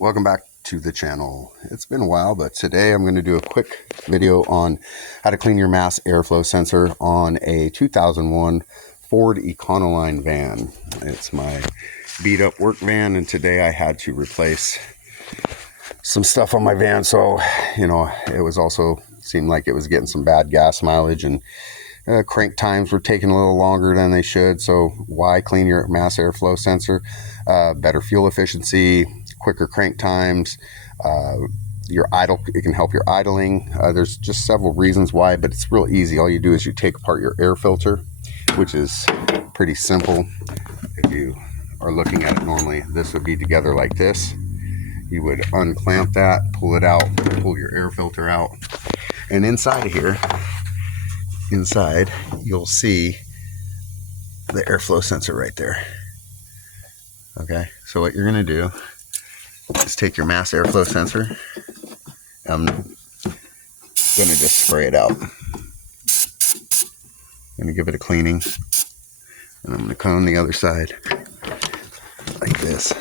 Welcome back to the channel. It's been a while, but today I'm going to do a quick video on how to clean your mass airflow sensor on a 2001 Ford Econoline van. It's my beat up work van, and today I had to replace some stuff on my van. So, it was also seemed like it was getting some bad gas mileage, and crank times were taking a little longer than they should. So why clean your mass airflow sensor? Better fuel efficiency, quicker crank times, it can help your idling. There's just several reasons why, but it's real easy. All you do is you take apart your air filter, which is pretty simple. If you are looking at it normally, this would be together like this. You would unclamp that, pull it out, pull your air filter out, and inside of here, you'll see the airflow sensor right there. Okay, so what you're going to do is take your mass airflow sensor. I'm going to just spray it out. I'm going to give it a cleaning, and I'm going to come on the other side like this.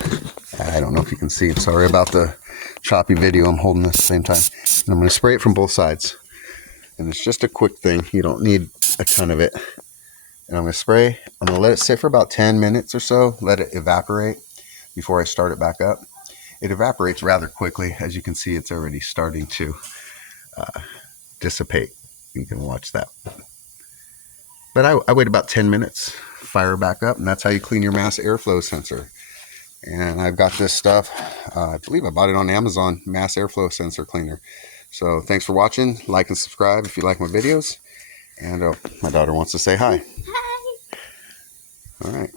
I don't know if you can see. I'm sorry about the choppy video. I'm holding this at the same time. And I'm going to spray it from both sides. And it's just a quick thing. You don't need a ton of it. And I'm going to spray. I'm going to let it sit for about 10 minutes or so. Let it evaporate before I start it back up. It evaporates rather quickly. As you can see, it's already starting to dissipate. You can watch that. But I wait about 10 minutes, fire back up, and that's how you clean your mass airflow sensor. And I've got this stuff. I believe I bought it on Amazon, mass airflow sensor cleaner. So thanks for watching. Like and subscribe if you like my videos. And my daughter wants to say hi. Hi. All right.